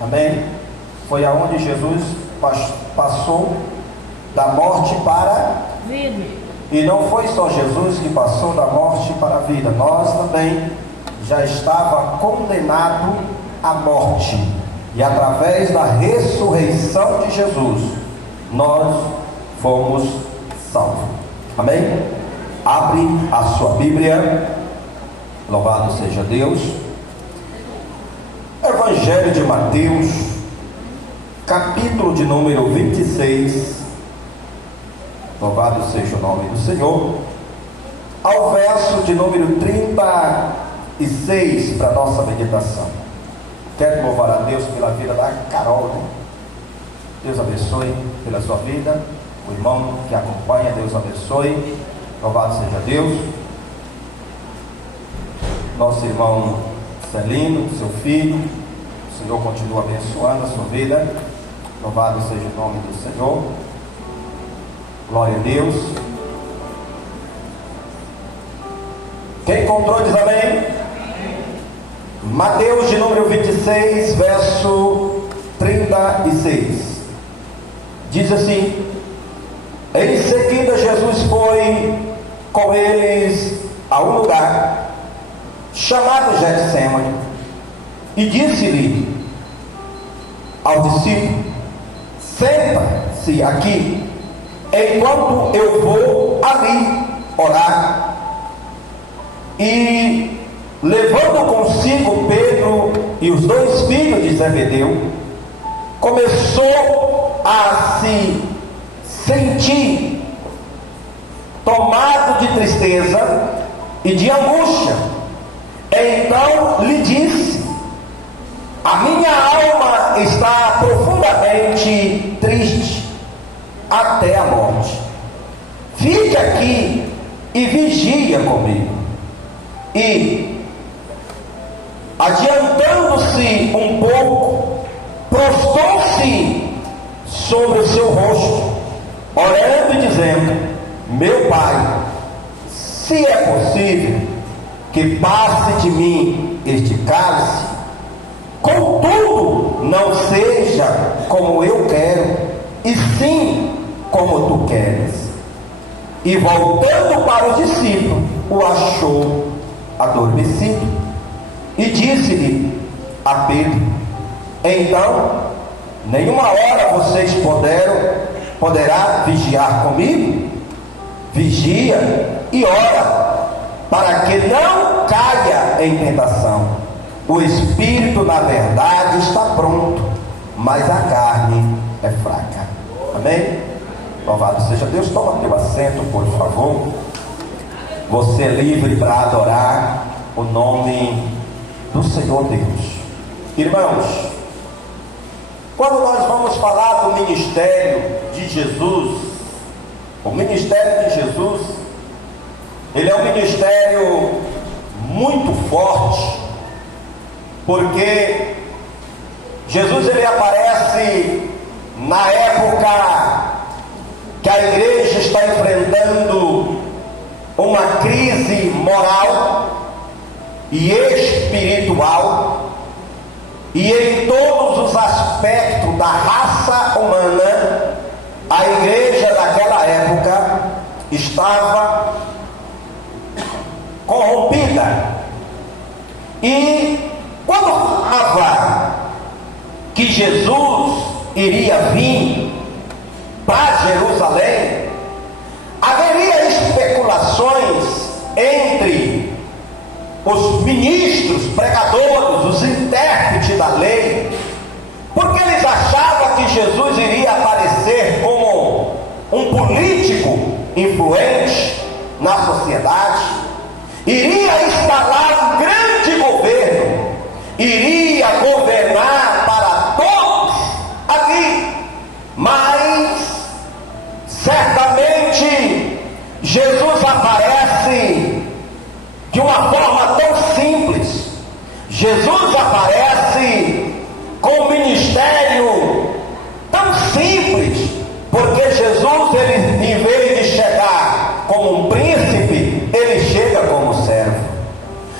Amém? Foi aonde Jesus passou da morte para a vida. E não foi só Jesus que passou da morte para a vida. Nós também já estava condenado à morte. E através da ressurreição de Jesus, nós fomos salvos. Amém? Abre a sua Bíblia. Louvado seja Deus. Evangelho de Mateus, capítulo de número 26. Louvado seja o nome do Senhor. Ao verso de número 36 para nossa meditação. Quero louvar a Deus pela vida da Carol. Deus abençoe pela sua vida. O irmão que acompanha, Deus abençoe. Louvado seja Deus. Nosso irmão Celino, seu filho, o Senhor continua abençoando a sua vida. Louvado seja o nome do Senhor. Glória a Deus. Quem encontrou diz amém. Mateus de número 26, verso 36. Diz assim: em seguida Jesus foi com eles a um lugar chamado Getsêmani, e disse-lhe ao discípulo: senta-se aqui, enquanto eu vou ali orar. E levando consigo Pedro e os dois filhos de Zebedeu, começou a se sentir tomado de tristeza e de angústia. Então lhe disse: a minha alma está profundamente triste até a morte. Fique aqui e vigia comigo. E, adiantando-se um pouco, prostrou-se sobre o seu rosto, orando e dizendo: meu Pai, se é possível, que passe de mim este cálice, contudo não seja como eu quero, e sim como tu queres. E voltando para os discípulos, o achou adormecido, e disse-lhe a Pedro: então nenhuma hora vocês poderá vigiar comigo? Vigia e ora, para que não caia em tentação. O espírito na verdade está pronto, mas a carne é fraca. Amém? Louvado seja Deus. Toma teu assento, por favor. Você é livre para adorar o nome do Senhor Deus. Irmãos, quando nós vamos falar do ministério de Jesus, o ministério de Jesus, ele é um ministério muito forte, porque Jesus ele aparece na época que a igreja está enfrentando uma crise moral e espiritual, e em todos os aspectos da raça humana, a igreja daquela época estava corrompida. E quando falava que Jesus iria vir para Jerusalém, haveria especulações entre os ministros, pregadores, os intérpretes da lei, porque eles achavam que Jesus iria aparecer como um político influente na sociedade, iria instalar um grande governo, iria governar para todos ali, mas certamente Jesus aparece de uma forma tão simples. Jesus aparece com um ministério tão simples, porque Jesus, ele, em vez de chegar como um príncipe, ele chega como servo.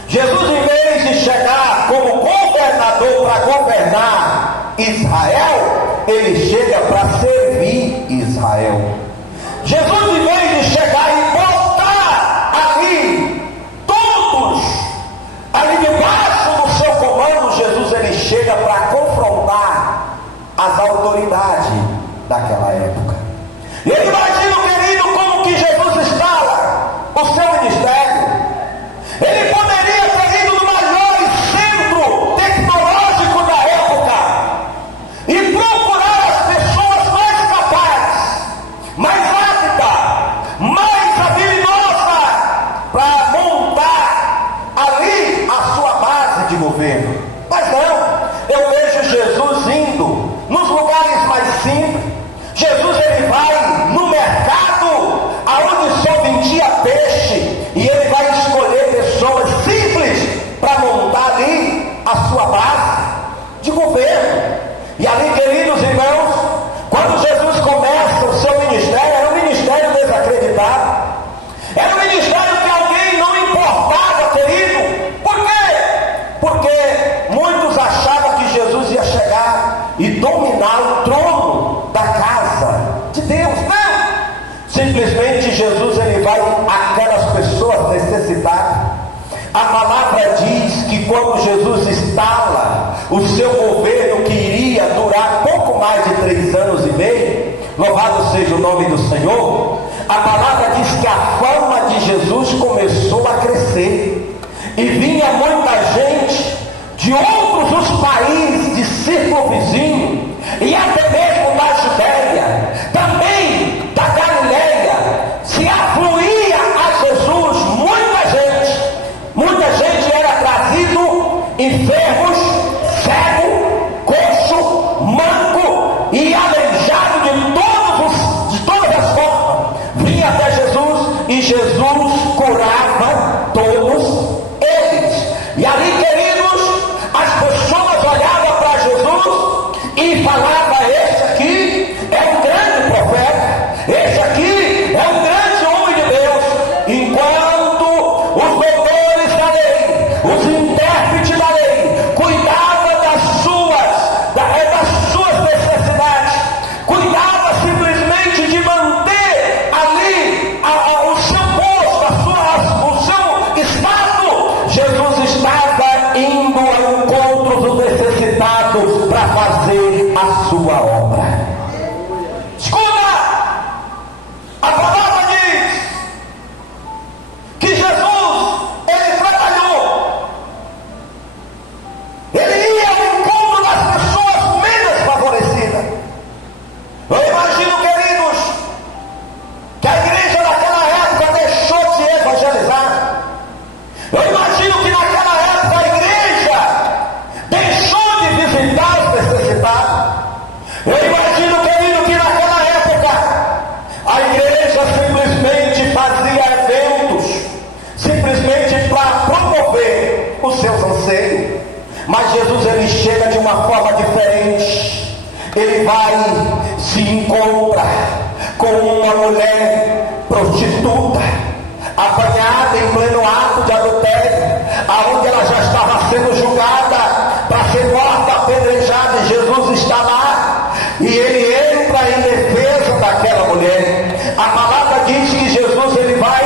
Jesus, em vez de chegar como governador para governar, Israel, ele chega para servir Israel. Jesus, em vez de chegar e botar ali todos ali debaixo do seu comando, Jesus ele chega para confrontar as autoridades daquela época. E eu imagino, querido, como que Jesus instala o seu ministério. Ele poderia ter ido no maior centro tecnológico da época e procurar as pessoas mais capazes, mais aptas, mais habilidosas para montar ali a sua base de governo. Mas não, eu vejo Jesus indo nos lugares mais simples. Jesus ele vai no mercado aonde só vendia peixe e ele vai escolher pessoas simples para montar ali a sua base de governo. E ali, queridos irmãos, quando Jesus começa o seu ministério, era um ministério desacreditado, era um ministério que alguém não importava, querido. Por quê? Porque muitos achavam que Jesus ia chegar e dominar o trono da casa de Deus. Não! Simplesmente Jesus ele vai àquelas pessoas necessitadas. A palavra diz que quando Jesus instala o seu governo, que iria durar pouco mais de 3 anos e meio, louvado seja o nome do Senhor, a palavra diz que a fama de Jesus começou a crescer e vinha muita gente de outros os países de círculo vizinho e até mesmo da Judéia, também da Galileia, se afluía a Jesus muita gente era trazido enfermos, cego, coxo, manco e aleijado de todas as formas, vinha até Jesus e Jesus curava todos eles. E ali, queridos, as pessoas olhavam para Jesus e falavam: esse aqui é um grande profeta, esse aqui é um grande homem de Deus. Enquanto os doutores da lei, os intérpretes da lei, cuidavam das suas necessidades, cuidavam simplesmente de manter ali o seu posto, o seu estado, Jesus estava indo ao encontro dos necessitados para fazer a sua obra. Escuta! A palavra diz que Jesus, ele trabalhou, ele ia ao encontro das pessoas menos favorecidas. Eu imagino, queridos, que a igreja naquela época deixou de evangelizar. Eu imagino que naquela época a igreja deixou de visitar os necessitados. Eu imagino, querido, que naquela época a igreja simplesmente fazia eventos, simplesmente para promover os seus anseios. Mas Jesus ele chega de uma forma diferente. Ele vai se encontra com uma mulher prostituta, apanhada em pleno ato de adultério, aonde ela já estava sendo julgada para ser morta, apedrejada, e Jesus está lá e ele entra em defesa daquela mulher. A palavra diz que Jesus ele vai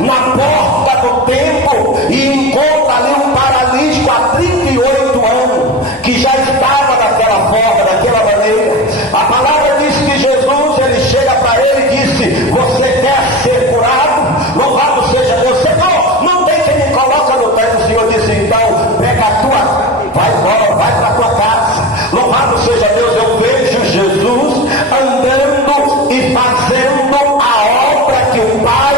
na porta do templo e encontra ali um paralítico há 38 anos que já estava daquela forma, daquela maneira. A palavra diz que Jesus ele chega para ele e disse: você quer ser curado? Louvado seja Deus. Senhor, não tem quem me coloca no teto. O Senhor disse: então pega a tua, vai embora, vai para a tua casa. Louvado seja Deus. Eu vejo Jesus andando e fazendo a obra que o Pai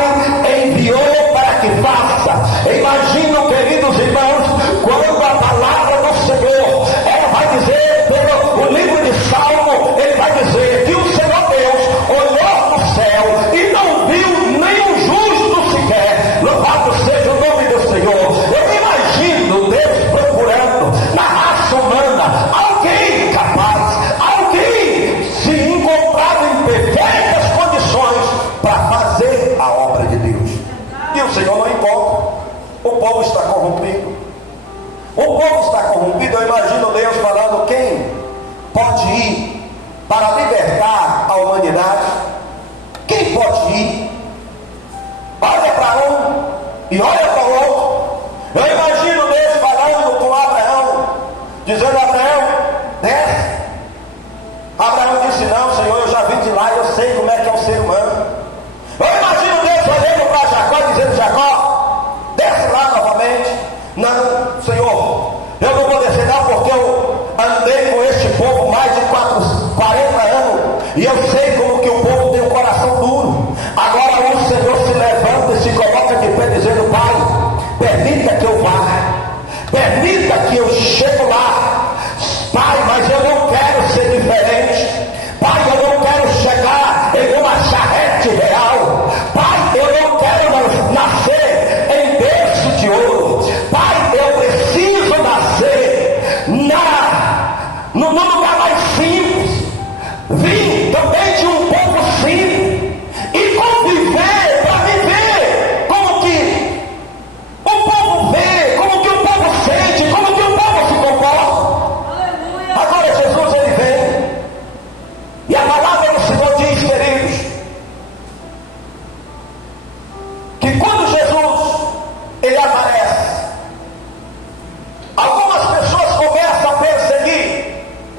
enviou para que faça. Imagino, queridos irmãos, quando a palavra do Senhor ela vai dizer pelo livro de Salmo, ele vai dizer que o Senhor Deus olhou no céu e não viu nenhum justo sequer. Louvado seja o nome do Senhor. Eu imagino Deus procurando na raça humana alguém capaz, alguém se encontrado em perfeitas condições para fazer a obra de Deus. E o Senhor não encontra. O povo está corrompido. O povo está corrompido. Eu imagino Deus falando: quem lugar mais simples, vim também de um povo simples, e conviver para viver como que o povo vê, como que o povo sente, como que o povo se comporta. Agora Jesus ele vem, e a palavra do Senhor diz, queridos, que quando Jesus ele aparece, algumas pessoas começam a perseguir.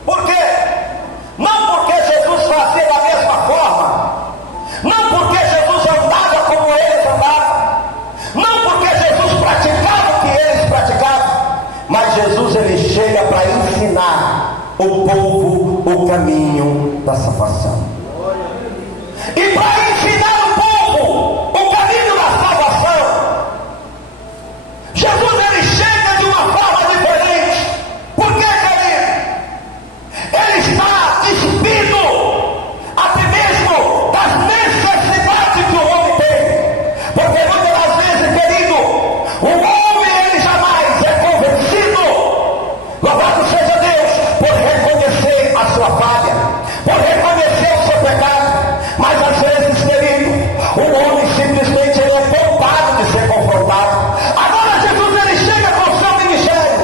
Por quê? Não porque Jesus fazia da mesma forma, não porque Jesus andava como eles andavam, não porque Jesus praticava o que eles praticavam, mas Jesus ele chega para ensinar o povo o caminho da salvação. E para ensinar o povo o caminho da salvação, Jesus ele chega de uma forma diferente. Por quê, querido? Ele está despido até mesmo das necessidades que o homem tem. Porque muitas das vezes, querido, o homem ele jamais é convencido. Louvado seja Deus por reconhecer a sua falha, por reconhecer o seu pecado. Mas às vezes, querido, o homem simplesmente ele é poupado de ser confrontado. Agora Jesus ele chega com o seu ministério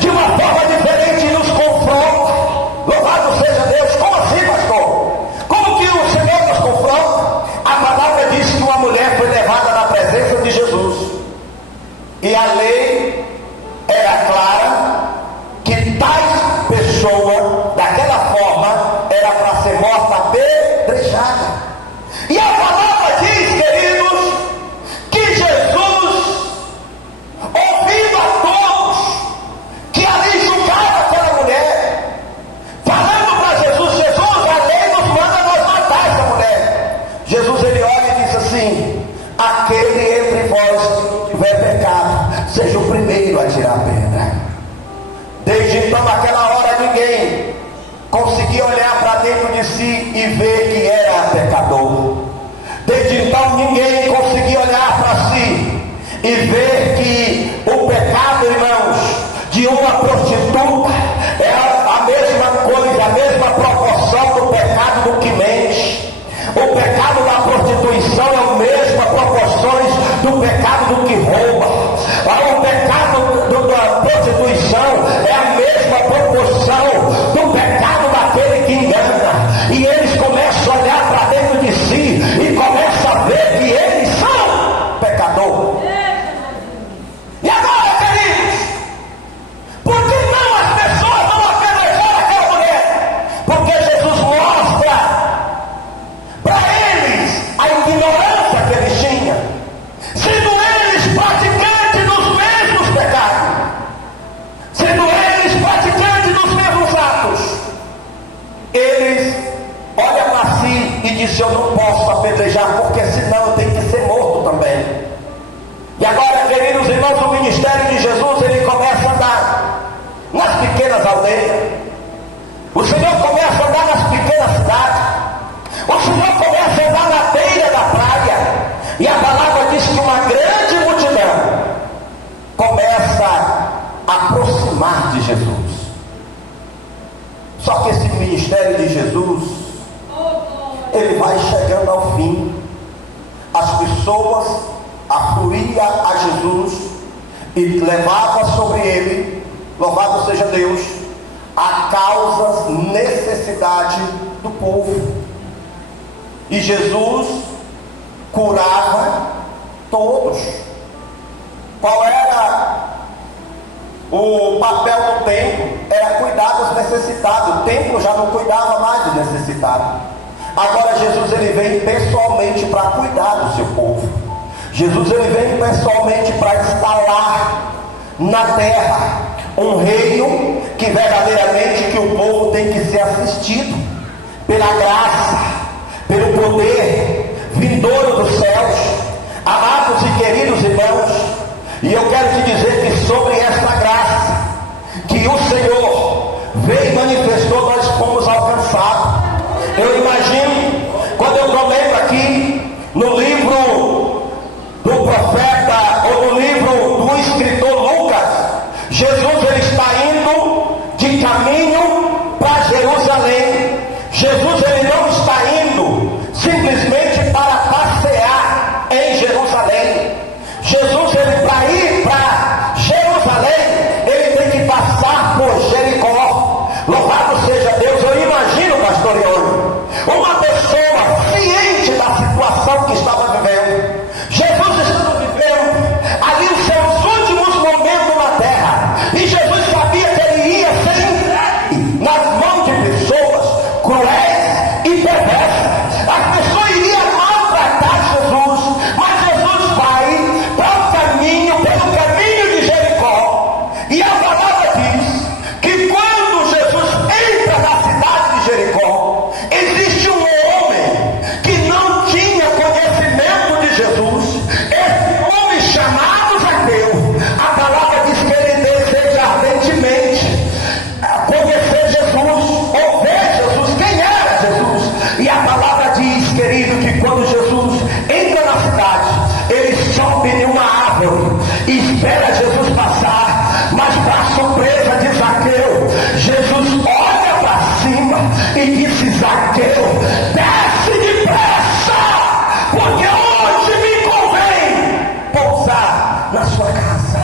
de uma forma diferente e nos confronta. Louvado seja Deus. Como assim, pastor? Como que o Senhor nos confronta? A palavra diz que uma mulher foi levada na presença de Jesus, e a lei era clara que tais pessoas, daquela forma, era para ser morta apedrejada. E a palavra diz, queridos, que Jesus, ouvindo a todos que ali julgava aquela mulher, falando para Jesus, Jesus, a lei nos manda nós matar essa mulher. Jesus ele olha e diz assim: aquele entre vós que tiver pecado, seja o primeiro a tirar a pedra. Desde então, naquela hora, ninguém conseguia olhar para dentro de si e ver que era pecador. Desde então, ninguém conseguia olhar para si e ver que o pecado, irmãos, de uma prostituta é a mesma coisa, a mesma proporção do pecado do que mente. O pecado da prostituição é a mesma proporções do pecado do que rouba. O pecado da prostituição é a mesma proporção do pecado daquele que engana. E eles começam a olhar para dentro de si e começam a ver que eles são pecadores. E agora, queridos, por que não as pessoas não apedrejaram aquela mulher? Porque Jesus mostra para eles a ignorância que eles tinham, sendo eles praticantes dos mesmos pecados, sendo eles praticantes dos mesmos atos. Eles olham para si e dizem: eu não posso apedrejar, porque senão eu tenho que ser morto também. E agora, queridos irmãos, o ministério de Jesus ele começa a andar nas pequenas aldeias. O Senhor começa a andar nas pequenas cidades. O Senhor começa a andar na beira da praia. E a palavra diz que uma grande multidão começa a aproximar de Jesus. Só que esse ministério de Jesus, ele vai chegando ao fim. As pessoas afluíam a Jesus e levavam sobre ele, louvado seja Deus, a causas, necessidade do povo. E Jesus curava todos. Qual era o papel do templo? Era cuidar dos necessitados. O templo já não cuidava mais dos necessitados. Agora Jesus ele vem pessoalmente para cuidar do seu povo. Jesus ele vem pessoalmente para instalar na terra um reino que verdadeiramente que o povo tem que ser assistido pela graça, pelo poder vindouro dos céus. Amados e queridos irmãos, e eu quero te dizer que sobre esta graça que o Senhor veio e manifestou, nós fomos alcançados. Eu imagino, quando eu não lembro aqui no livro do profeta ou no livro do escritor Lucas, Jesus ele está indo de caminho para Jerusalém. Jesus ele não está indo simplesmente para passear em Jerusalém. Jesus ele para ir para Jerusalém, ele tem que passar por Jericó. Louvado seja Deus. Eu imagino, pastor Leônio, uma pessoa ciente da situação que estava vivendo. Jesus estava vivendo ali os seus últimos momentos na terra, e Jesus sabia que ele ia ser entregue nas mãos de pessoas cruéis e perversas. As pessoas iriam maltratar Jesus, mas Jesus vai pelo caminho de Jericó. E a palavra diz que quando Jesus entra na cidade de Jericó, existe um homem que não tinha conhecimento de Jesus. Esse homem chamado Zaqueu, a palavra diz que ele deseja ardentemente conhecer Jesus, ou ver Jesus, quem era Jesus. E a palavra diz, querido, que quando Jesus entra na cidade, ele sobe em uma árvore e espera Jesus passar. Mas para surpresa de Zaqueu, Jesus olha para cima e disse: Zaqueu, desce depressa, porque hoje me convém pousar na sua casa.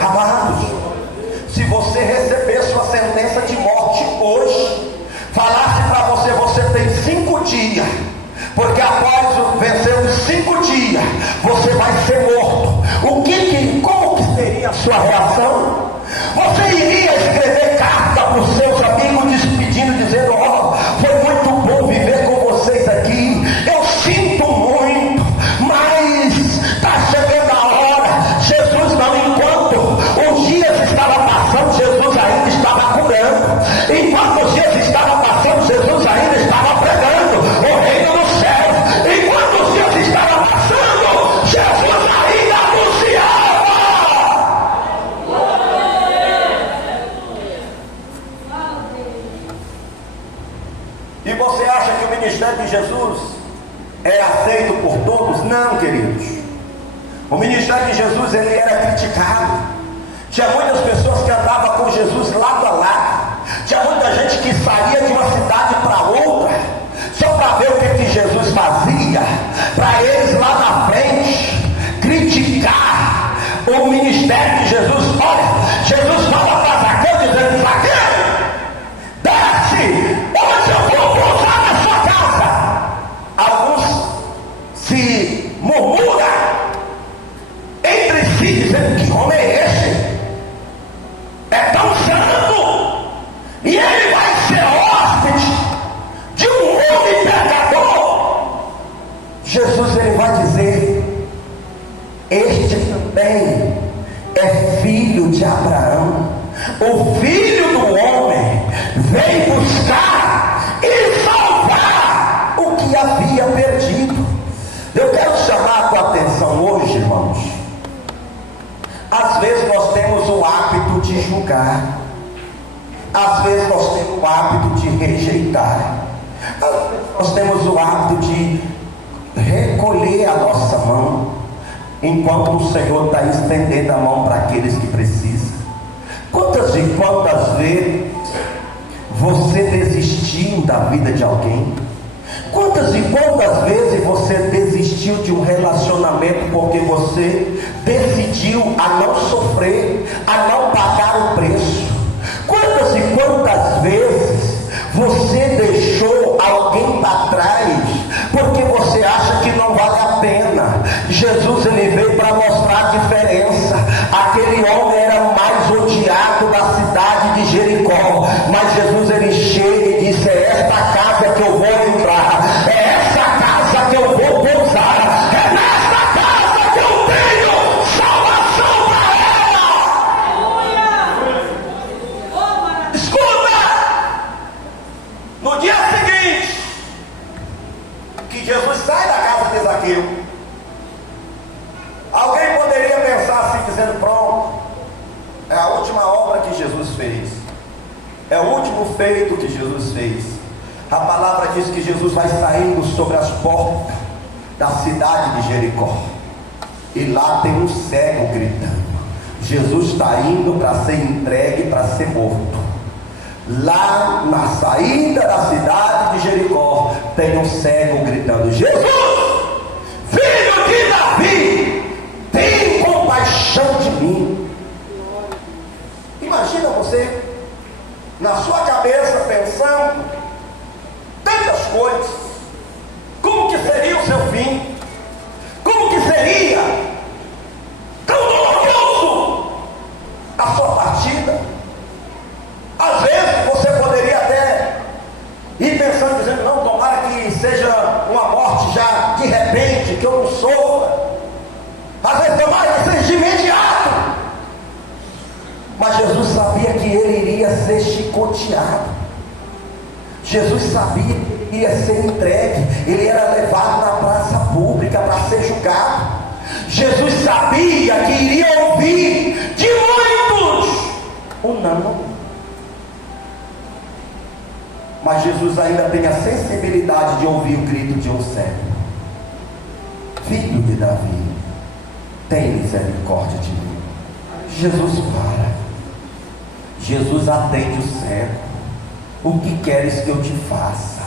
Amados, se você receber sua sentença de morte hoje, falasse para você: você tem 5 dias, porque após vencer os 5 dias, você vai ser morto. Como que seria a sua reação? Você iria escrever carta para os seus amigos despedindo, dizendo: ó, foi muito bom viver com vocês aqui, eu sinto muito, mas está chegando a hora. Jesus não, enquanto os dias estavam passando, Jesus ainda estava curando. Enquanto os dias estavam passando, Jesus ainda estava pregando o reino dos céus. Enquanto os dias estavam passando, Jesus ainda anunciava. E você acha que o ministério de Jesus é aceito por todos? Não, queridos. O ministério de Jesus ele era criticado. Tinha muitas pessoas que andavam com Jesus lado a lado. Tinha muita gente que saía de uma cidade para outra só para ver o que Jesus fazia, para eles lá na frente criticar o ministério de Jesus. Olha, Jesus fala para Zaqueu dizendo: Zaqueu, desce, onde eu vou pousar na sua casa. Alguns se murmuram entre si, dizendo: que homem é esse? É tão santo, e ele vai ser hóspede de um homem pecador. Jesus ele vai dizer: este também é filho de Abraão. O filho do homem veio buscar e salvar o que havia perdido. Eu quero chamar a tua atenção hoje, irmãos. Às vezes nós temos o hábito de julgar, às vezes nós temos o hábito de rejeitar, às vezes nós temos o hábito de recolher a nossa mão, enquanto o Senhor está estendendo a mão para aqueles que precisam. Quantas e quantas vezes você desistiu da vida de alguém? Quantas e quantas vezes você desistiu de um relacionamento porque você decidiu a não sofrer, a não pagar o preço? Quantas e quantas vezes você deixou alguém para trás porque você acha que não vale a pena? Jesus ele veio para mostrar a diferença. Aquele homem era o mais odiado da cidade de Jericó, mas Jesus ele chega e disse: é esta casa que eu vou entrar, é essa casa que eu vou pousar, é nesta casa que eu tenho salvação para ela. Escuta! No dia seguinte que Jesus sai da casa de Zaqueu, alguém poderia pensar assim, dizendo: pronto, é a última obra que Jesus fez, é o último feito que Jesus fez. A palavra diz que Jesus vai saindo sobre as portas da cidade de Jericó, e lá tem um cego gritando. Jesus está indo para ser entregue, para ser morto. Lá na saída da cidade de Jericó, tem um cego gritando: Jesus, filho de Davi, tem compaixão de mim. Imagina você, na sua cabeça, pensando tantas coisas. Como que seria o seu fim? Como que seria tão doloroso a sua partida? Às vezes você poderia até ir pensando, dizendo: não, tomara que seja uma morte já de repente, que eu não sofra. Às vezes tomara que seja de imediato. Mas Jesus sabia que ele iria ser chicoteado. Jesus sabia que ia ser entregue. Ele era levado na praça pública para ser julgado. Jesus sabia que iria ouvir de muitos o não. Mas Jesus ainda tem a sensibilidade de ouvir o grito de um cego: filho de Davi, tem misericórdia de mim. Jesus para. Jesus atende o cego: o que queres que eu te faça?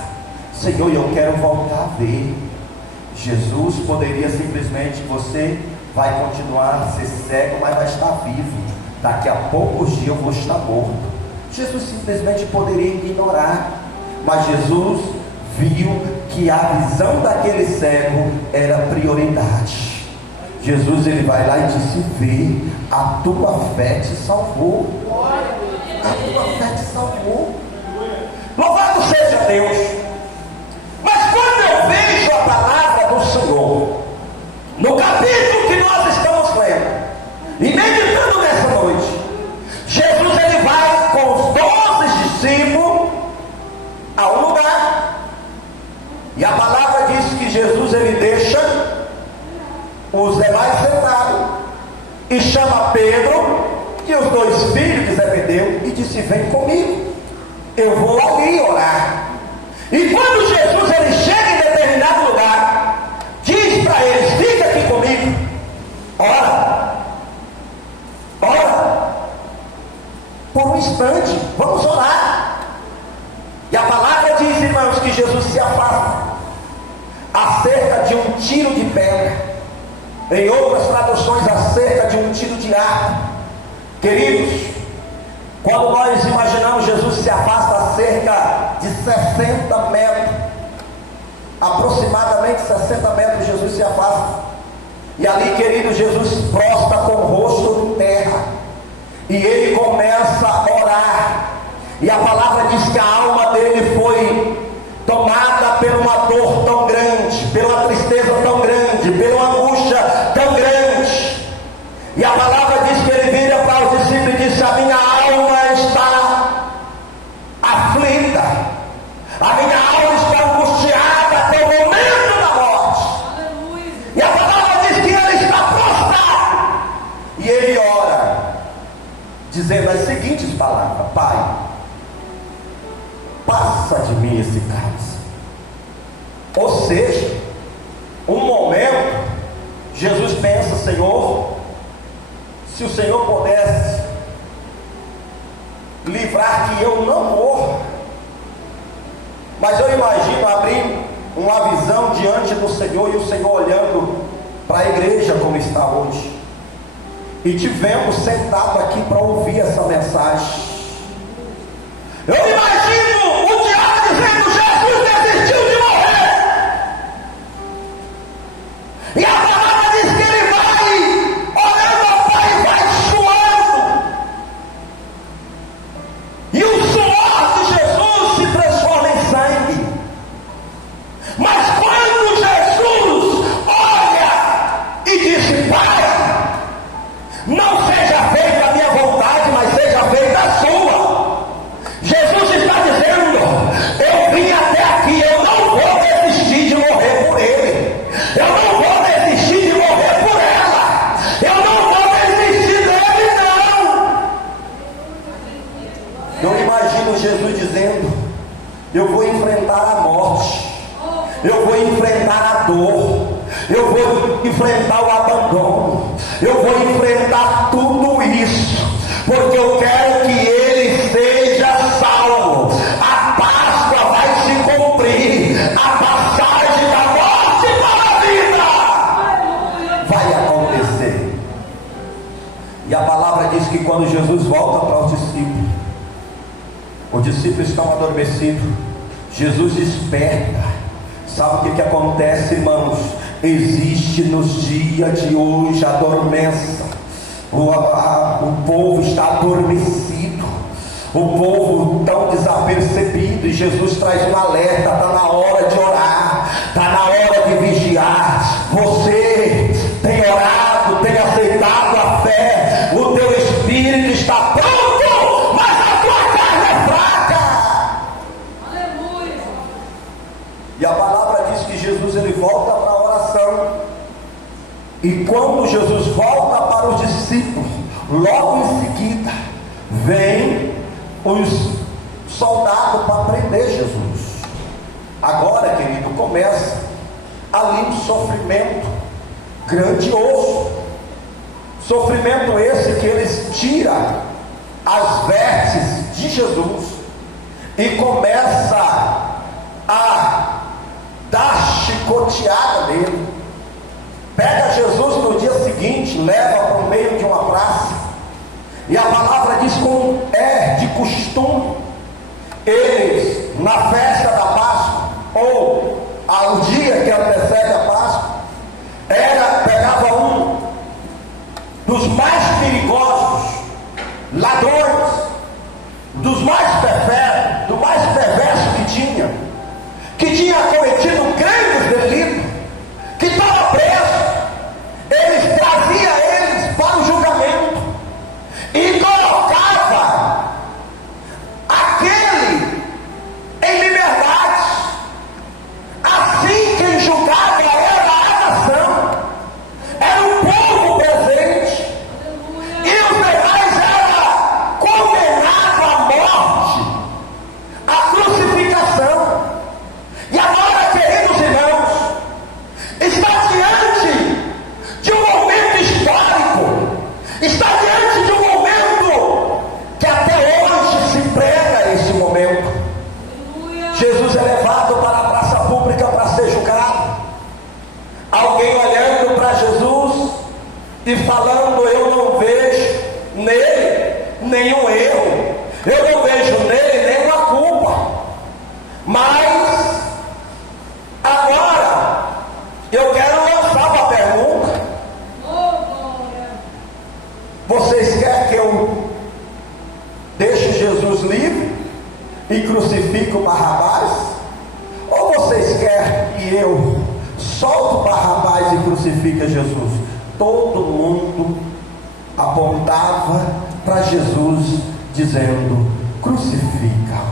Senhor, eu quero voltar a ver. Jesus poderia simplesmente: você vai continuar a ser cego, mas vai estar vivo. Daqui a poucos dias eu vou estar morto. Jesus simplesmente poderia ignorar. Mas Jesus viu que a visão daquele cego era prioridade. Jesus, ele vai lá e disse: vê, a tua fé te salvou. A tua fé te salvou. Louvado seja Deus. Mas quando eu vejo a palavra do Senhor, no capítulo que nós estamos lendo e meditando nessa noite, Jesus, ele vai com os 12 discípulos a um lugar, e a palavra diz que Jesus, ele deixa os demais sentados e chama Pedro e os 2 filhos de Zebedeu e disse: vem comigo, eu vou ali orar. E quando Jesus, ele chega em determinado lugar, diz para eles: fica aqui comigo, ora por um instante, vamos orar. E a palavra diz, irmãos, que Jesus se afasta acerca de um tiro de pedra. Em outras traduções, acerca de um tiro de arco. Queridos, quando nós imaginamos Jesus se afasta a cerca de 60 metros, aproximadamente 60 metros, Jesus se afasta. E ali, querido, Jesus prostra com o rosto em terra. E ele começa a orar. E a palavra diz que a alma dele foi tomada por uma dor tão grande, pela tristeza tão grande, pela angústia tão grande. E a palavra diz que ele vira para os discípulos e disse: a minha alma está aflita, a minha alma está angustiada até o momento da morte. Aleluia. E a palavra diz que ele está prostrado. E ele ora, dizendo as seguintes palavras: Pai, passa de mim esse cálice. Ou seja, um momento, Jesus pensa: Senhor, se o Senhor pudesse livrar que eu não morra. Mas eu imagino abrir uma visão diante do Senhor e o Senhor olhando para a igreja como está hoje, e te vendo sentado aqui para ouvir essa mensagem. Eu imagino o diabo dizendo: Jesus desistiu de morrer. E a palavra diz que ele vai orando ao Pai e vai suando. E o suor de Jesus se transforma em sangue. Mas quando Jesus olha e diz: Pai, não seja feita a minha vontade, mas seja feita a sua. Jesus está dizendo: eu vim até aqui, eu não vou desistir de morrer por ele, eu não vou desistir de morrer por ela, eu não vou desistir dele, não. Eu imagino Jesus dizendo: eu vou enfrentar a morte, eu vou enfrentar a dor, eu vou enfrentar o abandono, eu vou enfrentar tudo isso, porque eu quero que ele seja salvo. Os discípulos estão adormecidos. Jesus desperta. Sabe o que acontece, irmãos? Existe nos dias de hoje a dormência. O povo está adormecido. O povo tão desapercebido. E Jesus traz um alerta. Está na hora de orar. Está na hora de vigiar. Você tem orado, tem aceitado a fé. O teu espírito está pronto, mas a tua carne é fraca. Aleluia. E a palavra diz que Jesus ele volta para a oração. E quando Jesus volta para os discípulos, logo em seguida vem os soldados para prender Jesus. Agora, querido, começa ali um sofrimento grandioso. Sofrimento esse que eles tiram as vestes de Jesus e começa a dar chicoteada nele. Pega Jesus no dia seguinte, leva para o meio de uma praça, e a palavra diz como é de costume, eles na festa da Páscoa, ou ao dia que antecede a Páscoa, pegava um dos mais perigosos ladrões, dos mais perversos, do mais perverso que tinha cometido grandes delitos, que estava preso. Eles traziam eles para o julgamento e colocava aquele em liberdade. Assim quem julgava era a nação, era o povo presente, e os demais eram condenados à morte, à crucificação. E agora, queridos irmãos, está diante de um momento histórico, está diante de um momento que até hoje se prega esse momento. Jesus é levado para a praça pública para ser julgado. Alguém olhando para Jesus e falando: eu não vejo nele nenhum erro, eu não vejo nele nenhuma culpa. Mas agora eu quero lançar uma pergunta: vocês querem que eu deixe Jesus livre e crucifique o Barrabás? Ou vocês querem que eu solte o Barrabás e crucifique Jesus? Todo mundo apontava para Jesus dizendo: crucifica-o,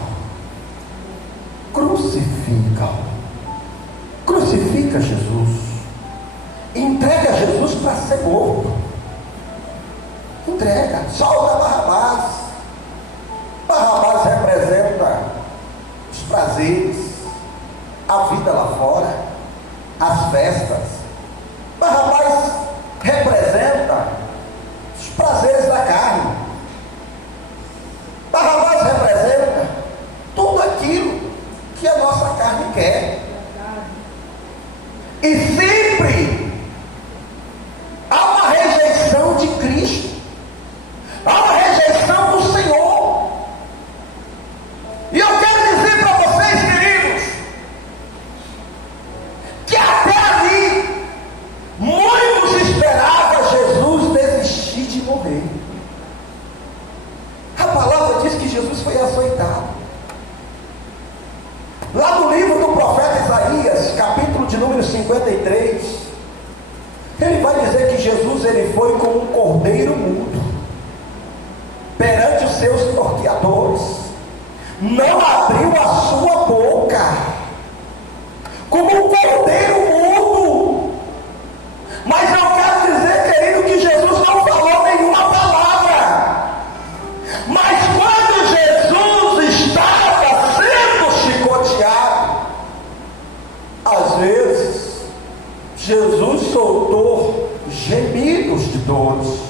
crucifica-o, crucifica Jesus, entrega Jesus para ser morto, entrega, solta Barrabás. Barrabás representa os prazeres, a vida lá fora, as festas. Barrabás representa os prazeres da carne. Barrabás representa tudo aquilo que a nossa carne quer. E sempre há uma rejeição de Cristo, há uma rejeição do Senhor. E eu quero dizer para vocês, queridos, que até ali muitos esperavam Jesus desistir de morrer. A palavra diz que Jesus foi açoitado. Lá no livro do profeta Isaías, capítulo de número 53, ele vai dizer que Jesus ele foi como um cordeiro mudo perante os seus torteadores, não abriu a sua boca, como um cordeiro mudo. Mas eu quero dizer, querido, que Jesus não falou nenhuma palavra. Mas quando Jesus estava sendo chicoteado, às vezes Jesus soltou gemidos de dores.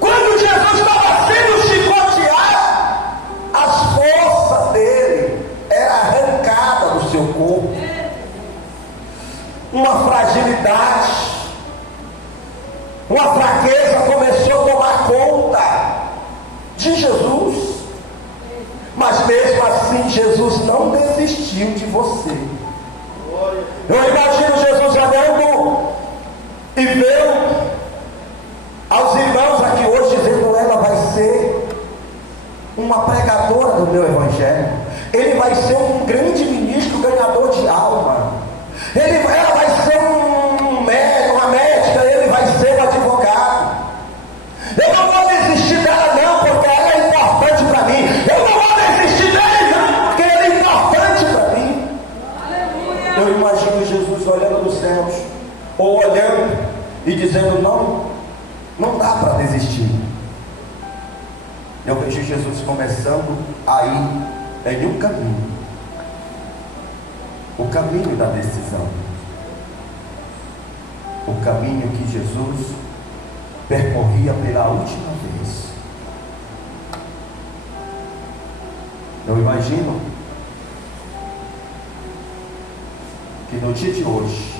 Quando Jesus estava sendo chicoteado, as forças dele eram arrancadas do seu corpo. Uma fragilidade, uma fraqueza começou a tomar conta de Jesus. Mas mesmo assim, Jesus não desistiu de você. Eu imagino Jesus olhando e vendo aos irmãos aqui hoje, dizendo: ela vai ser uma pregadora do meu evangelho, ele vai ser um grande ministro ganhador de alma, ela vai ser um médico, uma médica, ele vai ser um advogado. Eu não vou desistir dela não, porque ela é importante para mim. Eu não vou desistir dele não, porque ele é importante para mim. Aleluia. Eu imagino Jesus olhando dos céus, ou olhando e dizendo: não dá para desistir. Eu vejo Jesus começando a ir em um caminho, o caminho da decisão, o caminho que Jesus percorria pela última vez. Eu imagino que no dia de hoje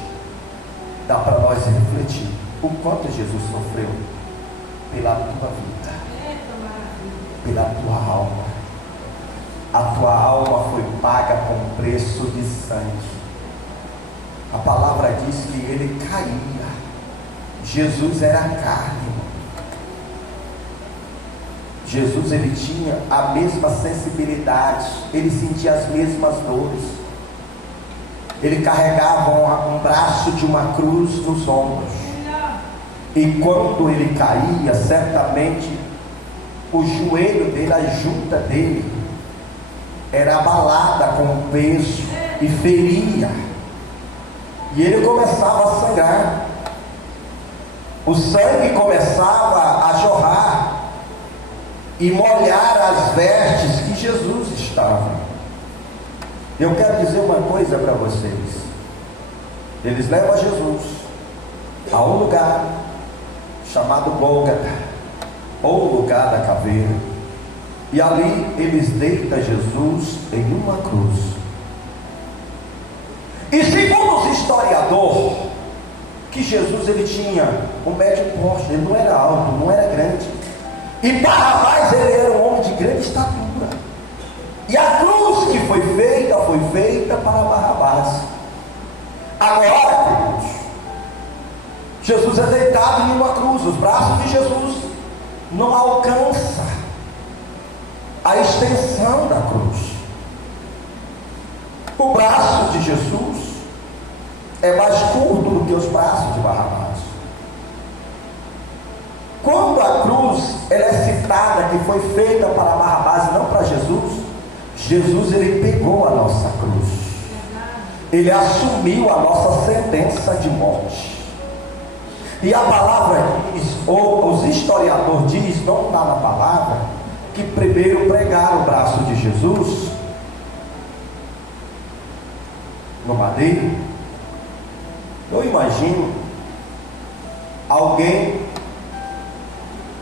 dá para nós refletir o quanto Jesus sofreu pela tua vida, pela tua alma. A tua alma foi paga com preço de sangue. A palavra diz que ele caía. Jesus era carne. Jesus, ele tinha a mesma sensibilidade, ele sentia as mesmas dores. Ele carregava um braço de uma cruz nos ombros. E quando ele caía, certamente o joelho dele, a junta dele, era abalada com o peso e feria. E ele começava a sangrar. O sangue começava a jorrar e molhar as vestes que Jesus estava. Eu quero dizer uma coisa para vocês. Eles levam Jesus a um lugar chamado Gólgota, ou lugar da caveira, e ali eles deitam Jesus em uma cruz. E segundo os historiadores, que Jesus ele tinha um médio porte, ele não era alto, não era grande, e Barrabás ele era um homem de grande estatura, e a cruz que foi feita para Barrabás. Agora, Jesus é deitado em uma cruz, os braços de Jesus não alcançam a extensão da cruz. O braço de Jesus é mais curto do que os braços de Barrabás. Quando a cruz ela é citada que foi feita para Barrabás, não para Jesus, Jesus ele pegou a nossa cruz, ele assumiu a nossa sentença de morte. E a palavra diz, ou os historiadores dizem, não está na palavra, que primeiro pregaram o braço de Jesus no madeiro. Eu imagino alguém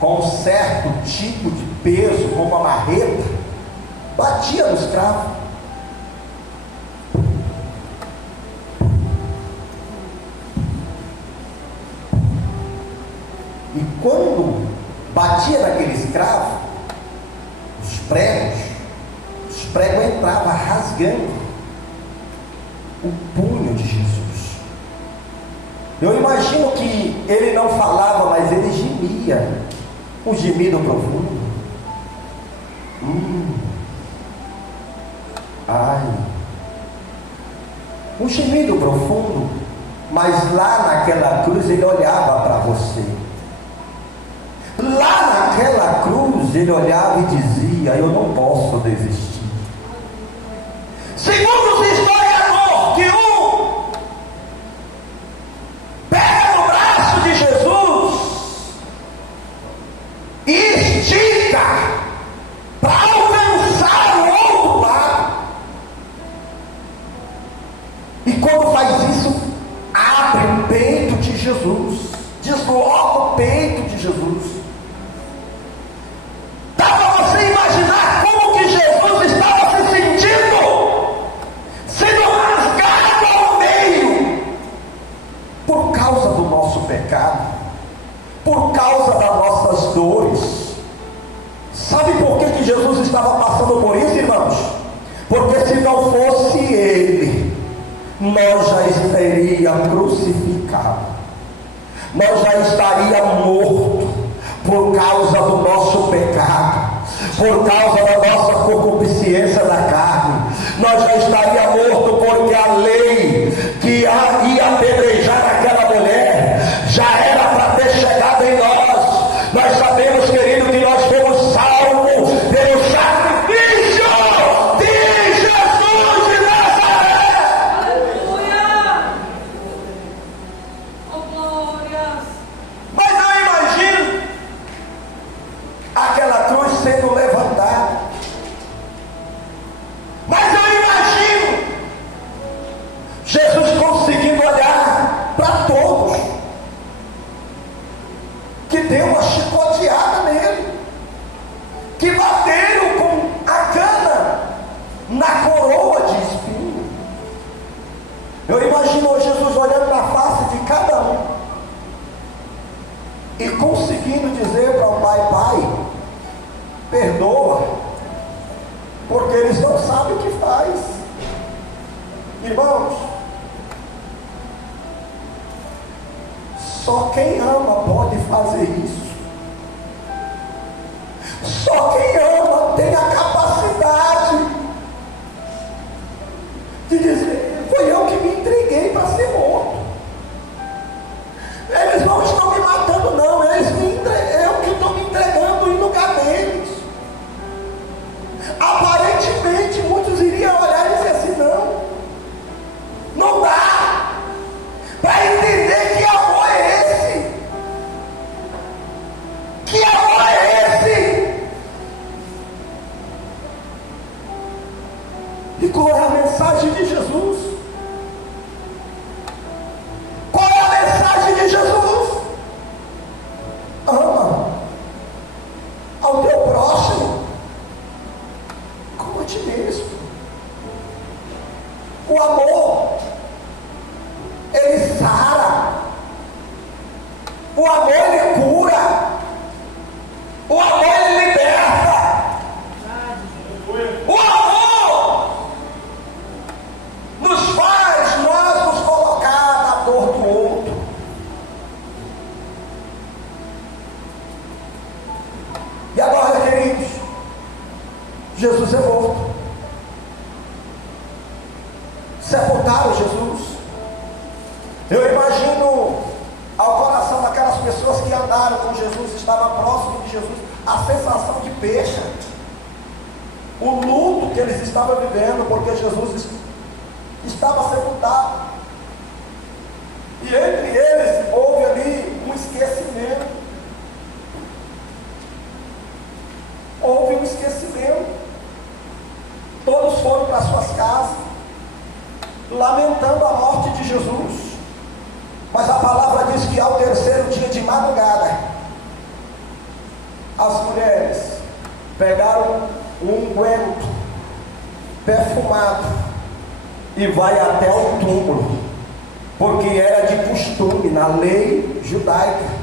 com um certo tipo de peso, com uma marreta, batia no escravo. E quando batia naquele escravo, os pregos entravam rasgando o punho de Jesus. Eu imagino que ele não falava, mas ele gemia, um gemido profundo. Um gemido profundo, mas lá naquela cruz ele olhava para você. Lá naquela cruz ele olhava e dizia: eu não posso desistir. Segundo os historiadores, que um pega no braço de Jesus e estica para alcançar o outro lado. E quando faz isso, abre o peito de Jesus, desloca o peito de Jesus. Dá para você imaginar como que Jesus estava se sentindo, sendo rasgado ao meio, por causa do nosso pecado, por causa das nossas dores. Sabe por que Jesus estava passando por isso, irmão? não fosse Ele, nós já estaríamos crucificados, nós já estaríamos mortos por causa do nosso pecado, por causa da nossa concupiscência da carne. Nós já estaríamos mortos porque a lei que ia apedrejar aquela mulher já era para ter chegado em nós. Nós sabemos, querido, que nós fomos salvos pelo sacrifício de Jesus de Nazaré. Aleluia! Oh, glórias! Mas eu imagino aquela cruz sendo levantada. Mas eu imagino Jesus conseguindo olhar para todos, que deu uma chicoteada nele, que bateram com a cana na coroa de espinho. Eu imagino Jesus olhando na face de cada um e conseguindo dizer para o Pai: Pai, perdoa, porque eles não sabem o que faz. Irmãos, só quem ama pode fazer isso. Só quem ama tem a capacidade de dizer: foi eu que me entreguei para ser morto. Eles não estão me matando, não. Eu que estou me entregando em lugar deles. Aparentemente, muitos iriam olhar e dizer assim: não dá para entender que amor é esse. Que amor é esse? E qual é a mensagem de Jesus? Qual é a mensagem de Jesus? Ama ao teu próximo como a ti mesmo. O amor, ele sara. O amor, ele cura. O amor, ele liberta. O amor nos faz nós nos colocar na dor do outro. E agora, queridos, Jesus é morto. Sepultaram Jesus. Eu imagino ao coração daquelas pessoas que andaram com Jesus, estavam próximos de Jesus, a sensação de perda, o luto que eles estavam vivendo, porque Jesus estava sepultado. E entre eles houve ali um esquecimento. Houve um esquecimento. Todos foram para suas casas, lamentando a morte de Jesus. Mas a palavra diz que ao terceiro dia de madrugada, as mulheres pegaram um unguento perfumado e vai até o túmulo, porque era de costume na lei judaica.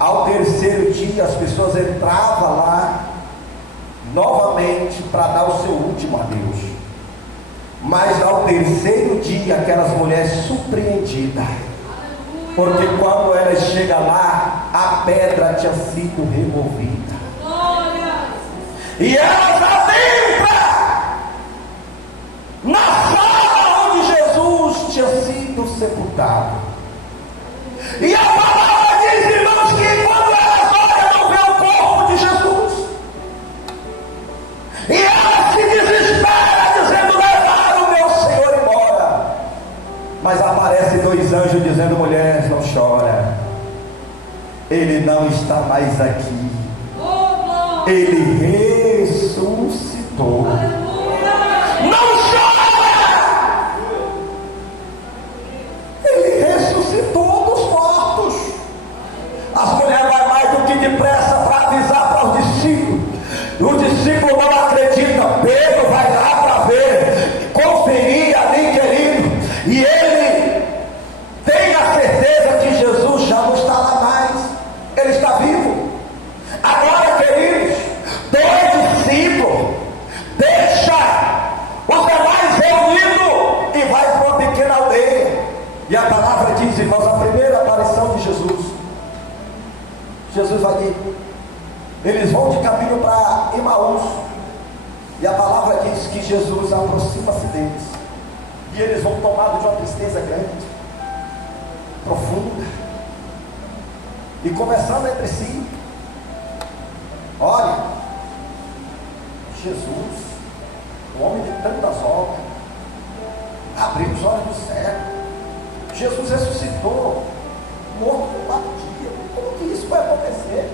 Ao terceiro dia as pessoas entravam lá novamente para dar o seu último adeus. Mas ao terceiro dia aquelas mulheres surpreendidas, porque quando elas chegam lá, a pedra tinha sido removida. E elas adentram na sala onde Jesus tinha sido sepultado. E a palavra diz, irmãos, que quando elas olham, não vê o corpo de Jesus. E elas se desesperam, dizendo: levaram o meu Senhor embora. Mas aparecem dois anjos dizendo: mulher, não chora. Ele não está mais aqui. Ele ressuscitou. Não chora! Ele ressuscitou dos mortos. As mulheres vão mais do que depressa para avisar para os discípulos. O discípulo não acredita. Pedro vai lá para ver, conferir ali, querido. E ele tem a certeza que Jesus já não está lá mais. Ele está vivo. Agora, queridos, dois discípulos deixam Jesus vai dizer, eles vão de caminho para Emaús, e a palavra diz que Jesus aproxima-se deles, e eles vão tomados de uma tristeza grande, profunda, e conversando entre si, olha, Jesus, o homem de tantas obras, abriu os olhos do céu, Jesus ressuscitou, morto no quarto dia. Como que isso vai acontecer?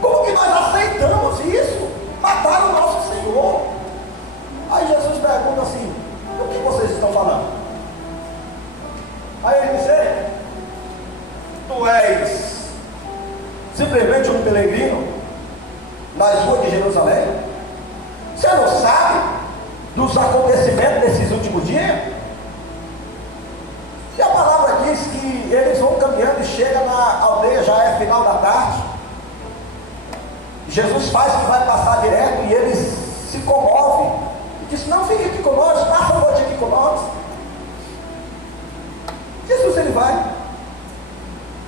Como que nós aceitamos isso? Mataram o nosso Senhor. Aí Jesus pergunta assim, o que vocês estão falando? Aí ele diz, ei, tu és simplesmente um peregrino nas ruas de Jerusalém? Você não sabe dos acontecimentos desses últimos dias? E a palavra diz que eles vão caminhando e chega na aldeia, já é final da tarde. Jesus faz que vai passar direto e eles se comovem. E diz, não, fique aqui com nós, passa a noite aqui com nós. Jesus ele vai,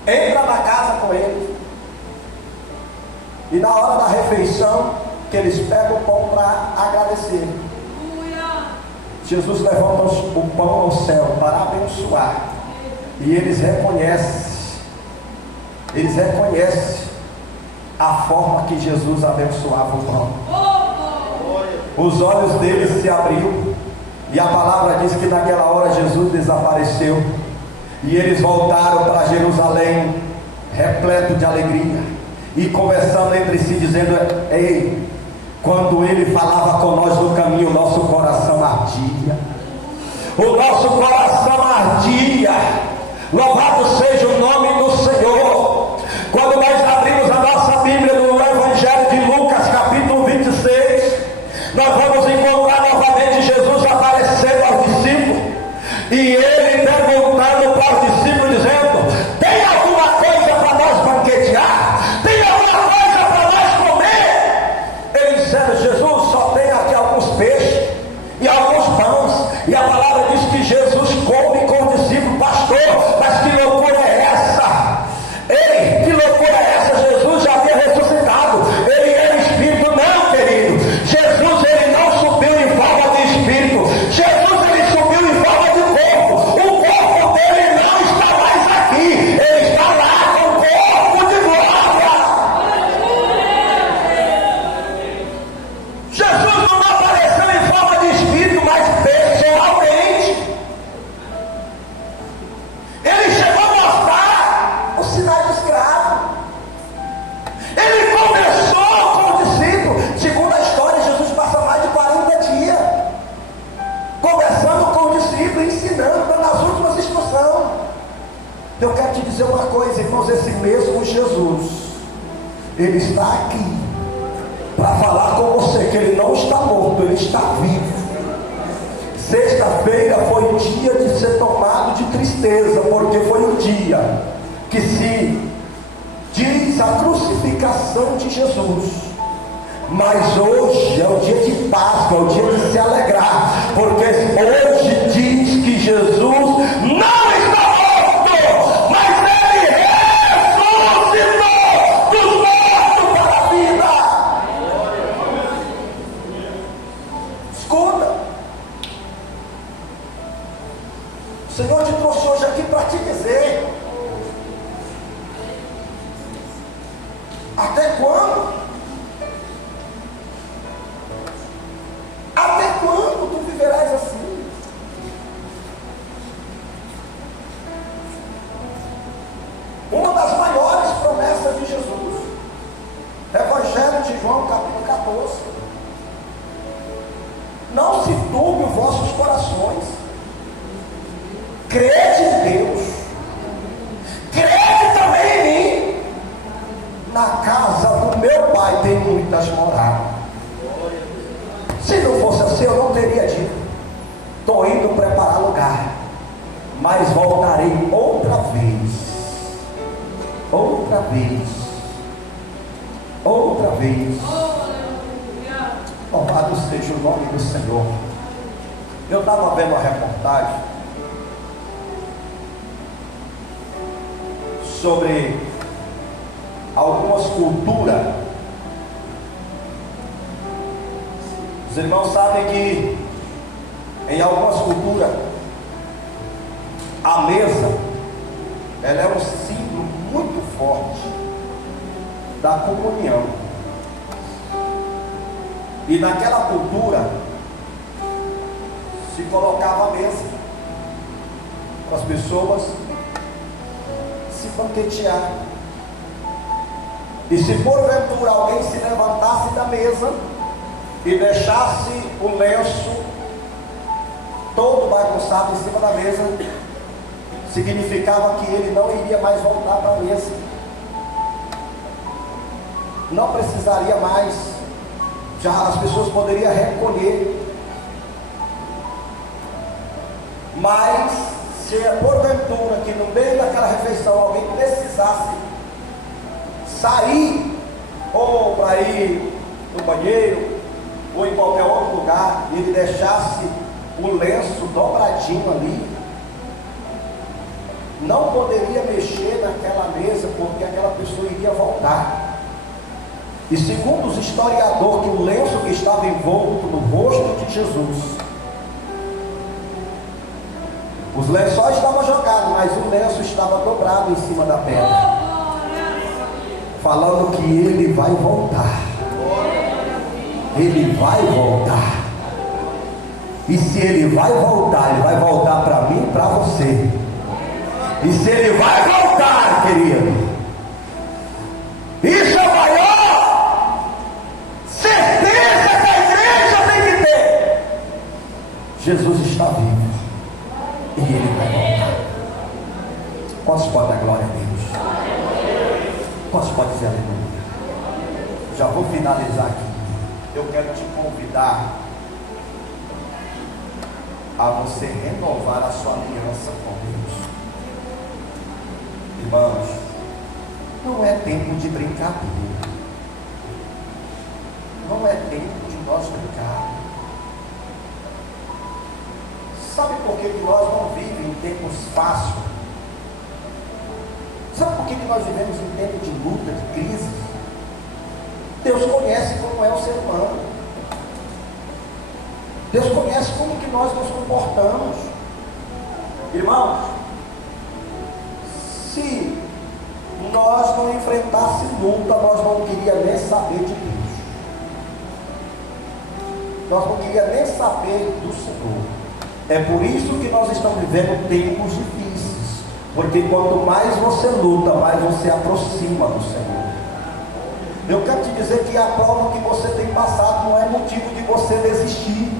entra na casa com eles. E na hora da refeição, que eles pegam o pão para agradecer. Jesus levanta o pão ao céu para abençoar. E eles reconhecem a forma que Jesus abençoava o pão. Os olhos deles se abriram. E a palavra diz que naquela hora Jesus desapareceu. E eles voltaram para Jerusalém, repleto de alegria. E conversando entre si, dizendo, ei, quando ele falava com nós no caminho, o nosso coração ardia. O nosso coração ardia. Louvado seja o nome do Senhor. Quando nós abrimos a nossa Bíblia no Evangelho de Lucas, capítulo 26, nós vamos encontrar novamente Jesus aparecendo aos discípulos. E ele perguntando para os discípulos, dizendo, tem alguma coisa para nós banquetear? Tem alguma coisa para nós comer? Eles disseram, Jesus, só tem aqui alguns peixes e alguns pães. E a palavra diz que Jesus come com o discípulo. Pastor, mas que loucura é essa? Ei, que loucura é essa? Jesus já havia ressuscitado, ele era espírito. Não, querido, Jesus ele não subiu em forma de espírito, Jesus ele subiu em forma de corpo. O corpo dele não está mais aqui, ele está lá com o corpo de glória. Jesus não apareceu em forma de espírito, mas pessoalmente. Ele chegou a mostrar o sinal do escravo. Ele conversou com o discípulo. Segundo a história, Jesus passa mais de 40 dias conversando com o discípulo, ensinando, dando as últimas instruções. Eu quero te dizer uma coisa, irmãos, esse mesmo Jesus, ele está aqui para falar com você que ele não está morto, ele está vivo. Sexta-feira foi um dia de ser tomado de tristeza, porque foi um dia que se diz a crucificação de Jesus. Mas hoje é o dia de Páscoa, é o dia de se alegrar, porque hoje diz que Jesus não está morto, mas ele ressuscitou dos mortos para a vida. Escuta, o Senhor te trouxe hoje aqui para te dizer, até quando? Até quando tu viverás assim? Uma das maiores promessas de Jesus, Evangelho de João, capítulo 14. Não se turbe os vossos corações. Crede em Deus, crede também em mim. Na casa do meu Pai tem muitas moradas. Se não fosse assim, eu não teria dito, estou indo preparar lugar, mas voltarei outra vez, louvado seja o nome do Senhor. Eu estava vendo uma reportagem sobre algumas culturas. Os irmãos sabem que em algumas culturas a mesa, ela é um símbolo muito forte da comunhão. E naquela cultura se colocava a mesa para as pessoas se banquetear. E se porventura alguém se levantasse da mesa e deixasse o lenço todo bagunçado em cima da mesa, significava que ele não iria mais voltar para a mesa, não precisaria mais, já as pessoas poderiam recolher. Mas se é porventura que no meio daquela refeição alguém precisasse sair, ou para ir no banheiro, ou em qualquer outro lugar, e ele deixasse o lenço dobradinho ali, não poderia mexer naquela mesa, porque aquela pessoa iria voltar. E segundo os historiadores, que o lenço que estava envolto no rosto de Jesus, os lençóis estavam jogados, mas o lenço estava dobrado em cima da pedra, falando que ele vai voltar. Ele vai voltar. E se ele vai voltar para mim e para você. E se ele vai voltar, querido, isso é a maior certeza que a igreja tem que ter. Jesus está vivo e ele vai voltar. Quantos podem dar glória a Deus? Quantos podem dizer aleluia? Já vou finalizar aqui. Eu quero te convidar a você renovar a sua aliança com Deus. Irmãos, não é tempo de brincadeira, não é tempo de nós brincar. Sabe por que nós não vivemos em tempos fáceis? Sabe por que nós vivemos em tempos de luta, de crise? Deus conhece como é o ser humano. Deus conhece como que nós nos comportamos. Irmãos, se nós não enfrentássemos luta, nós não queríamos nem saber de Deus. Nós não queríamos nem saber do Senhor. É por isso que nós estamos vivendo tempos difíceis. Porque quanto mais você luta, mais você aproxima do Senhor. Eu quero te dizer que a prova que você tem passado não é motivo de você desistir.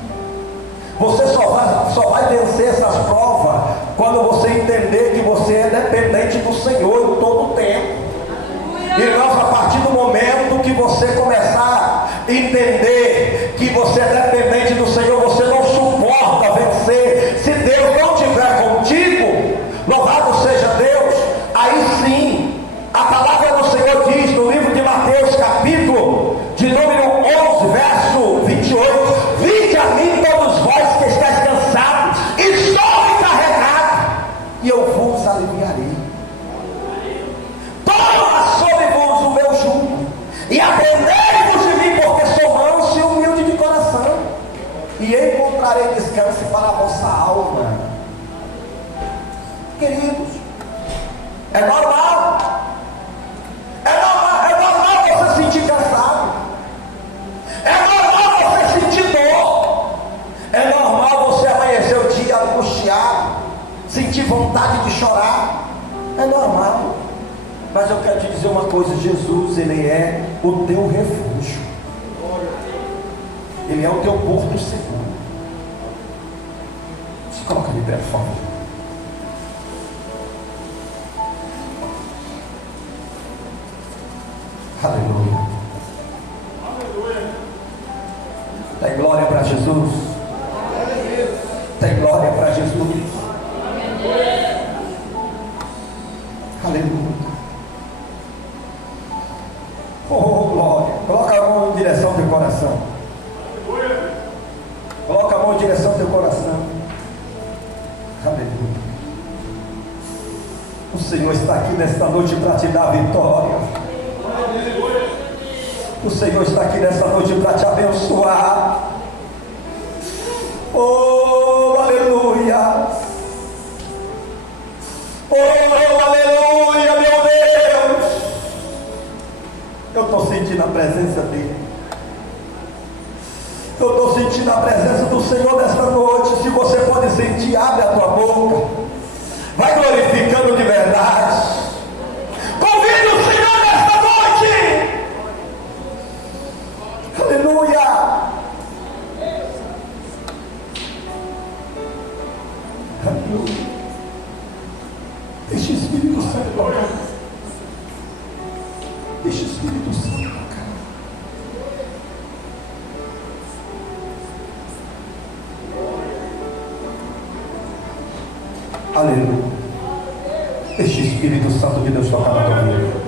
Você só vai vencer essas provas quando você entender que você é dependente do Senhor em todo o tempo. E nós, a partir do momento que você começar a entender que você é dependente do Senhor, você não suporta vencer. Se Deus não estiver contigo, louvado seja Deus, aí sim, a palavra do Senhor diz no livro de Mateus, capítulo de número 11, verso 28, vinde a mim todos vós que estáis cansados e sobrecarregados, e eu vos aliviarei. Toma sobre vos o meu jugo, e aprendei-vos de mim, porque sou manso e humilde de coração, e encontrarei descanso para a vossa alma. Queridos, é normal você sentir cansado, é normal você sentir dor, é normal você amanhecer o dia angustiado, sentir vontade de chorar, é normal. Mas eu quero te dizer uma coisa: Jesus, Ele é o teu refúgio, Ele é o teu porto seguro. Se coloca de pé, por favor. Aleluia. Aleluia. Tem glória para Jesus. Tem glória para Jesus. Aleluia. Oh, glória. Coloca a mão em direção ao teu coração. Coloca a mão em direção ao teu coração. Aleluia. O Senhor está aqui nesta noite para te dar vitória. O Senhor está aqui nessa noite para te abençoar. Oh, aleluia. Oh, aleluia, meu Deus. Eu estou sentindo a presença dele. Eu estou sentindo a presença do Senhor nesta noite. Se você pode sentir, abre a tua boca. Vai glorificando de verdade. Convide o Senhor nesta noite. Aleluia. Aleluia. Deixa o Espírito Santo tocar. Deixa o Espírito Santo tocar. Aleluia. Deixa o Espírito Santo de Deus tocar na tua vida.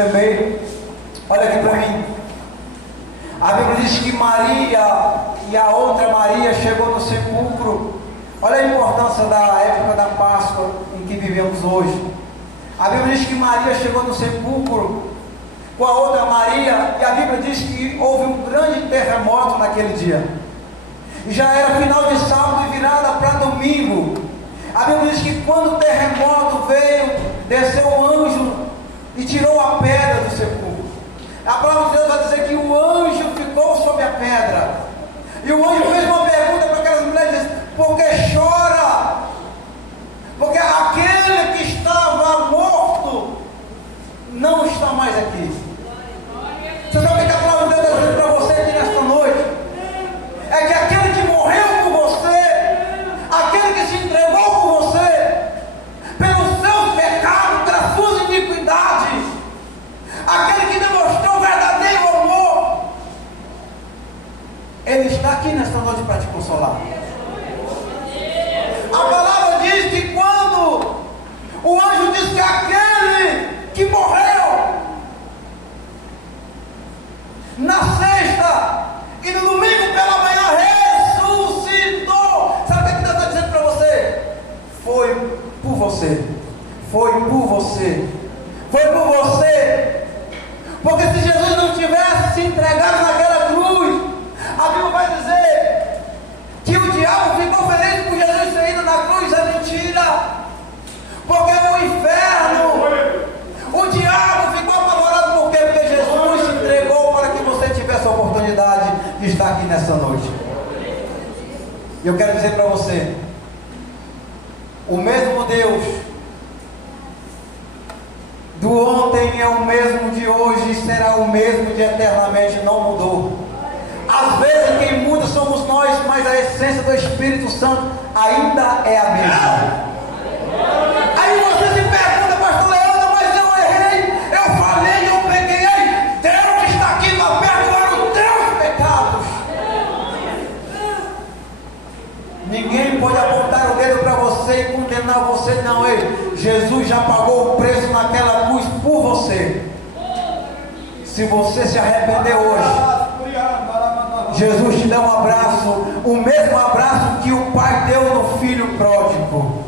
1. Olha aqui para mim. A Bíblia diz que Maria e a outra Maria chegou no sepulcro. Olha a importância da época da Páscoa em que vivemos hoje. A Bíblia diz que Maria chegou no sepulcro com a outra Maria, e a Bíblia diz que houve um grande terremoto naquele dia. E já era final de sábado e virada para domingo. A Bíblia diz que quando o terremoto veio, desceu um anjo e tirou a pedra do sepulcro. A palavra de Deus vai dizer que o anjo ficou sobre a pedra. E o anjo fez uma pergunta para aquelas mulheres: por que chora? Porque aquele que estava morto não está mais aqui. Você sabe o que a palavra de Deus está dizendo para você aqui nesta noite? É que aquele que morreu por você, aquele que se entregou por você, pelos seus pecados, pelas suas iniquidades, aquele que demonstrou verdadeiro amor, ele está aqui nesta noite para te consolar. A palavra diz que quando o anjo diz que aquele que morreu na sexta e no domingo pela manhã ressuscitou, sabe o que Deus está dizendo para você? Foi por você, foi por você, foi por você. Porque se Jesus não tivesse se entregado naquela cruz, a Bíblia vai dizer que o diabo ficou feliz por Jesus ter ido na cruz. É mentira. Porque o inferno, o diabo ficou apavorado. Por quê? Porque Jesus se entregou para que você tivesse a oportunidade de estar aqui nessa noite. E eu quero dizer para você, o mesmo Deus do ontem é o mesmo de hoje e será o mesmo de eternamente, não mudou. Às vezes quem muda somos nós, mas a essência do Espírito Santo ainda é a mesma. Aí você se pergunta: pastor Leandro, mas eu errei, eu falei, eu peguei. Deus está aqui para perdoar os teus pecados. Ninguém pode apontar o dedo para você e condenar você, não. Jesus já pagou o preço naquela cruz por você. Se você se arrepender hoje, Jesus te dá um abraço, o mesmo abraço que o pai deu no filho pródigo.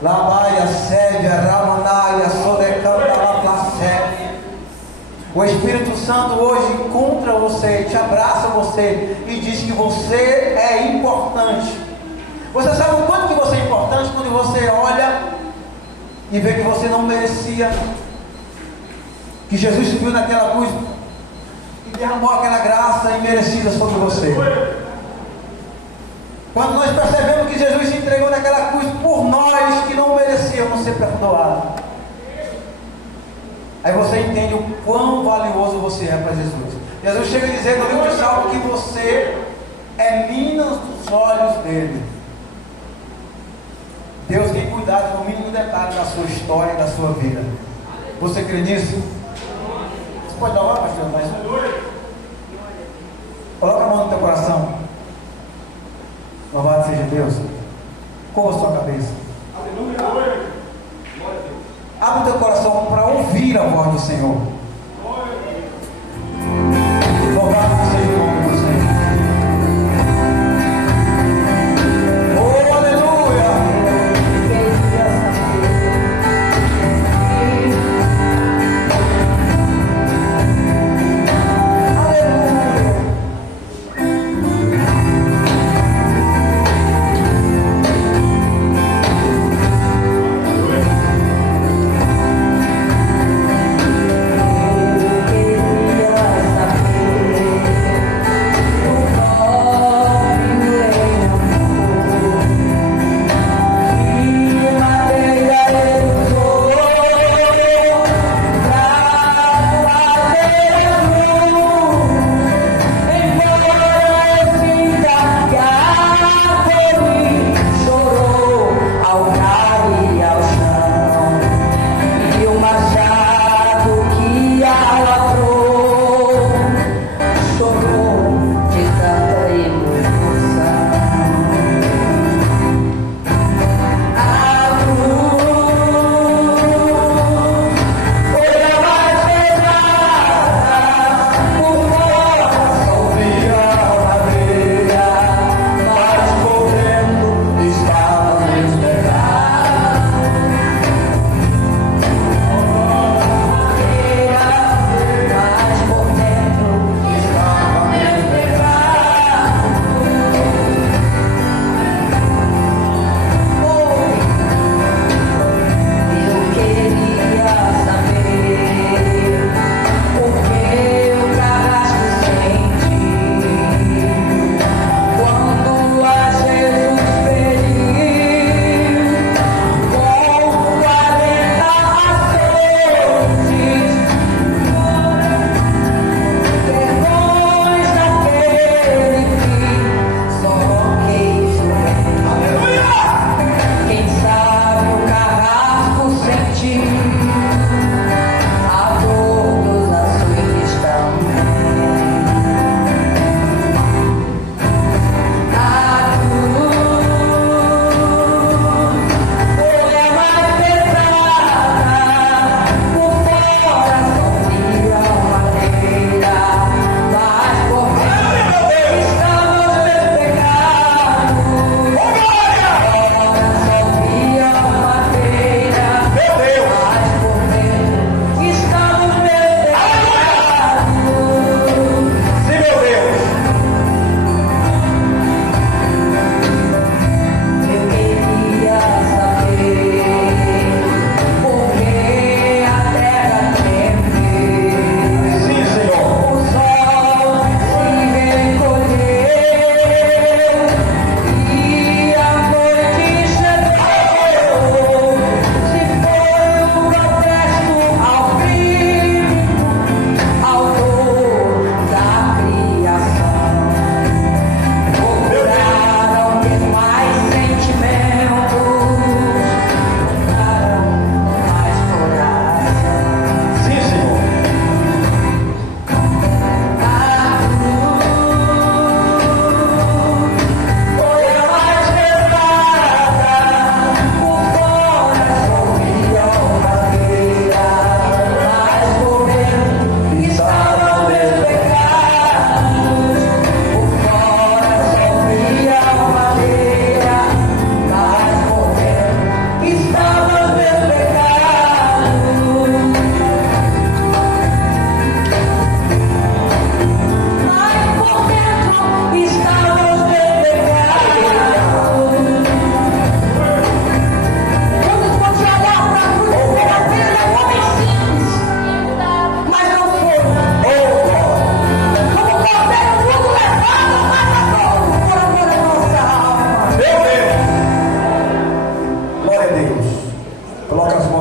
Labaia, Sévia, Ramanaia, Sodecanta, Laplacé. O Espírito Santo hoje encontra você, te abraça você e diz que você é importante. Você sabe o quanto que você é importante quando você olha e vê que você não merecia, que Jesus subiu naquela cruz e derramou aquela graça imerecida sobre você. Quando nós percebemos que Jesus se entregou naquela cruz por nós que não merecíamos ser perdoados, aí você entende o quão valioso você é para Jesus. Jesus chega a dizer no livro de Salmo que você é minas dos olhos dele. Deus tem cuidado no mínimo detalhe da sua história e da sua vida. Você crê nisso? Você pode dar uma, pastor? Mais um? Coloca a mão no teu coração. Louvado seja Deus. Curva a sua cabeça. Aleluia. Abre o teu coração para ouvir a voz do Senhor. Louvado seja o nome do Senhor. Oh, aleluia.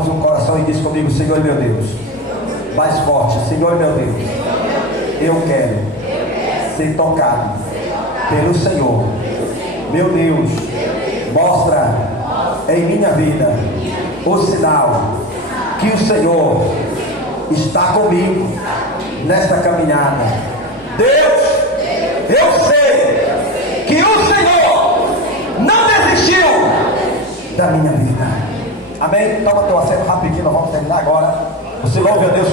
mãos no coração e diz comigo: Senhor meu Deus. Mais forte: Senhor meu Deus, eu quero ser tocado pelo Senhor. Meu Deus, mostra em minha vida o sinal que o Senhor está comigo nesta caminhada. Deus, eu sei que o Senhor não desistiu da minha vida. Amém? Toma teu assento rapidinho, nós vamos terminar agora. Você louve a Deus.